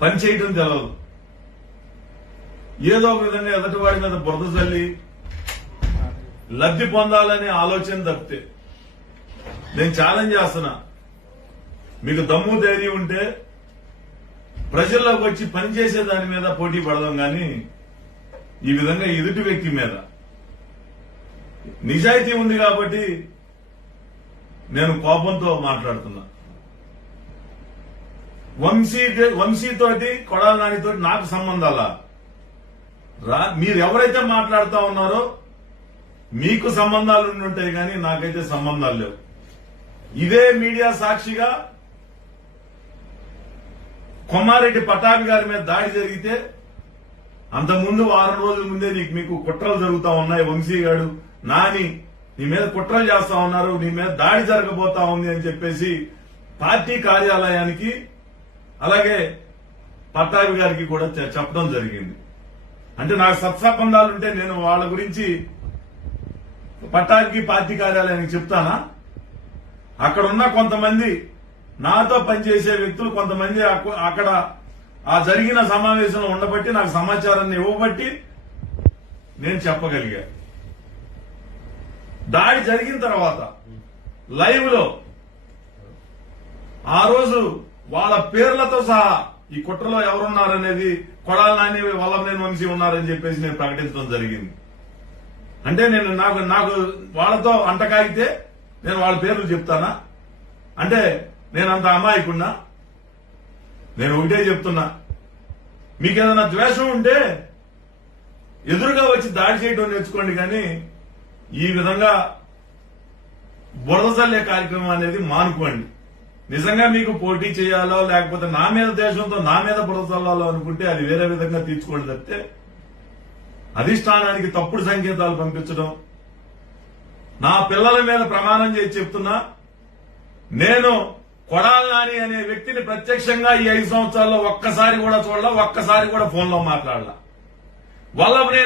పనిచేయటం తెలవదు. ఏదో ఒక విధంగా ఎదటివాడి మీద బురద చల్లి లబ్ధి పొందాలనే ఆలోచన తప్పితే నేను ఛాలెంజ్ చేస్తున్నా. మీకు దమ్ము ధైర్యం ఉంటే ప్రజల్లోకి వచ్చి పనిచేసే దాని మీద పోటీ పడదాం కానీ ఈ విధంగా ఎదుటి వ్యక్తి మీద. నిజాయితీ ఉంది కాబట్టి నేను కోపంతో మాట్లాడుతున్నా. వంశీ వంశీతోటి కొడాల నానితో నాకు సంబంధాల? రా మీరు ఎవరైతే మాట్లాడుతా ఉన్నారో మీకు సంబంధాలు ఉంటాయి కానీ నాకైతే సంబంధాలు లేవు. ఇదే మీడియా సాక్షిగా కొమారెడ్డి పటాభి గారి మీద దాడి జరిగితే అంతకుముందు వారం రోజుల ముందే నీకు మీకు కుట్రలు జరుగుతా ఉన్నాయి వంశీ గారు నాని నీ మీద కుట్రలు చేస్తా ఉన్నారు నీ మీద దాడి జరగబోతా ఉంది అని చెప్పేసి పార్టీ కార్యాలయానికి అలాగే పట్టాభి గారికి కూడా చెప్పడం జరిగింది. అంటే నాకు సత్సంబంధాలు ఉంటే నేను వాళ్ళ గురించి పట్టాభికి పార్టీ కార్యాలయానికి చెప్తానా? అక్కడ ఉన్న కొంతమంది నాతో పనిచేసే వ్యక్తులు కొంతమంది అక్క- అక్కడ ఆ జరిగిన సమావేశంలో ఉండబట్టి నాకు సమాచారాన్ని ఇవ్వబట్టి నేను చెప్పగలిగా. దాడి జరిగిన తర్వాత లైవ్లో ఆ రోజు వాళ్ళ పేర్లతో సహా ఈ కుట్రలో ఎవరున్నారనేది కొడాల నాని వల్లభనేని వంశీ ఉన్నారని చెప్పేసి నేను ప్రకటించడం జరిగింది. అంటే నేను నాకు నాకు వాళ్ళతో అంటకాగితే నేను వాళ్ళ పేర్లు చెప్తానా? అంటే నేను అంత అమాయకున్నా నేను ఒకటే చెప్తున్నా. మీకు ఏదైనా ద్వేషం ఉంటే ఎదురుగా వచ్చి దాడి చేయడం నేర్చుకోండి కానీ ఈ విధంగా బురద చల్లే కార్యక్రమం అనేది మానుకోండి. నిజంగా మీకు పోటీ చేయాలో లేకపోతే నా మీద దేశంతో నా మీద బుడతల్లాలో చల్లాలో అనుకుంటే అది వేరే విధంగా తీర్చుకోండి తప్పితే అధిష్టానానికి తప్పుడు సంకేతాలు పంపించడం. నా పిల్లల మీద ప్రమాణం చేసి చెప్తున్నా నేను కొడాల నాని అనే వ్యక్తిని ప్రత్యక్షంగా ఈ ఐదు సంవత్సరాల్లో ఒక్కసారి కూడా చూడాల ఒక్కసారి కూడా ఫోన్లో మాట్లాడాల. వల్లభనేని